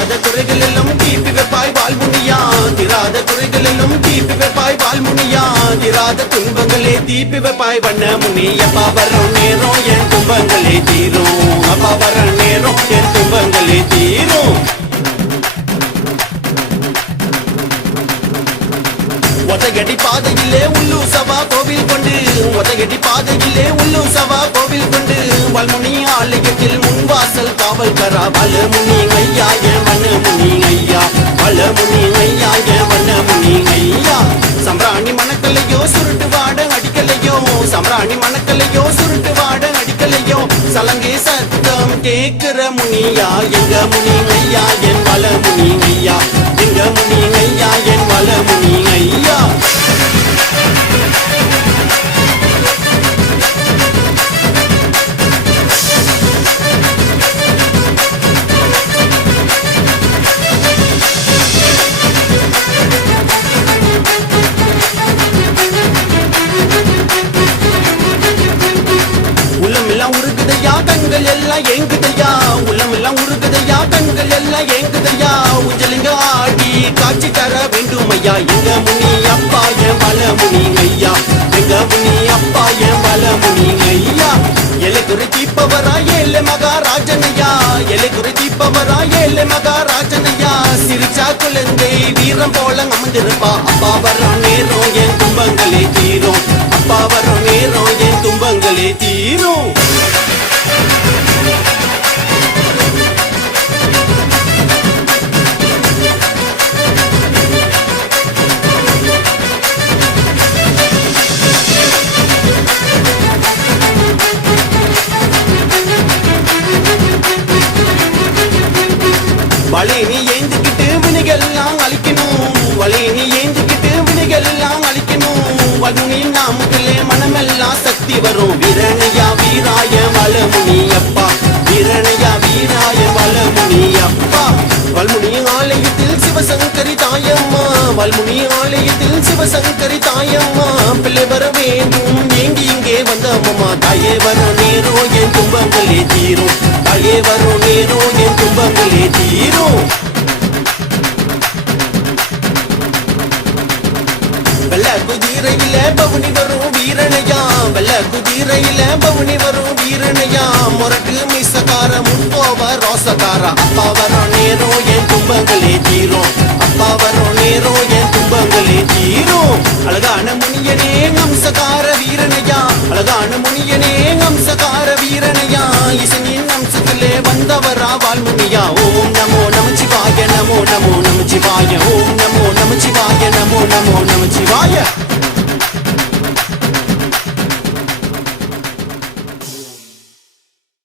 திராத குறைகளெல்லாம் தீர்த்து வைப்பாய் வாழ்முனியா திராத குறைகளெல்லாம் தீர்த்து வைப்பாய் வாழ்முனியா திராத துன்பங்களே தீர்த்து வைப்பாய் வண்ண முனி அப்பா வரும் நேரம் என் துன்பங்களே தீரும் அப்பா வர நேரம் என் துன்பங்களே தீரும் ஒத்தகடி பாதையிலே உள்ளூர் சபா கோவில் கொண்டு ஒத்தகடி பாதையிலே உள்ளூர் சபா கோவில் கொண்டு வல்முனி ஆலயத்தில் முன்வாசல் காவல் கரா வலமுனி ஐயா என் வண்ணமுனி ஐயா வலமுனி ஐயா என் வண்ணமுனி ஐயா சம்ராணி மணக்கலையோ சுருட்டு வாட அடிக்கலையோ சம்ராணி மணக்கலையோ சுருட்டு வாட அடிக்கலையோ சலங்கை சத்தம் கேட்கிற முனியா எங்க முனி ஐயா என் வலமுனி ஐயா எங்க முனி ஐயா என் வலமுனி ஐயா உள்ளமெல்லாம் உருகுதையா கண்கள் எல்லாம் ஏங்குதையா உள்ளமெல்லாம் உருகுதையா கண்கள் எல்லாம் ஏங்குதையா உஞ்சலிங்க ஆடி காட்சி தர வேண்டும் ஐயா எங்க முனி அப்பா என் வலமுனி ஐயா எங்க முனி அப்பா என் வலமுனி ஐயா எலை குறி தீப்பவரா ஏழை மகாராஜனையா எலை குறி தீப்பவரா ஏழை மகாராஜனையா சிரிச்சா குழந்தை வீரம் போல அமர்ந்திருப்பா அப்பா வரும் நேரம் என் துன்பங்களே தீரும் அப்பா வரும் நேரம் என் துன்பங்களே தீரும் வளைனி ஏந்துக்கிட்டு வினைகள்லாம் அழிக்கணும் வளைனி ஏந்துக்கிட்டு வினைகள்லாம் அழிக்கணும் வல்முனி நாமத்திலே மனமெல்லாம் சக்தி வரும் வீரனையா வீராய வலமுனி அப்பா வீரனையா வீராய வலமுனி அப்பா வல்முனி ஆலயத்தில் சிவசங்கரி தாயம்மா வல்முனி ஆலயத்தில் சிவசங்கரி தாயம்மா பிள்ளை வர வேண்டும் ஏங்கி இங்கே வந்த அம்மா தாயே வர நேரோ என் துன்பங்களே தீரும் தாயே வரும் நேரோ என் துன்பங்களே தீரும் வெள்ள குதிரையில பவுனி வரும் வீரனையா வெள்ள குதிரையில பவுனி வரும் வீரனையா முரட்டு மிசக்கார முன்போவ ரோசக்கார அப்பா வரும் நேரம் என் துன்பங்களே தீரும் அப்பா வரும் நேரம் என் துன்பங்களே தீரும் அழகான முனியனே அம்சக்கார வீரனையா அழகான முனியனே அம்சக்கார வீரனையா இசனின் அம்சத்திலே வந்தவரா வாழ்முனியா ஓம் நமோ நமச்சிவாய நமோ நமோ நமச்சிவாய ஓம் நமோ நமச்சிவாய நமோ நமோ நமச்சிவாய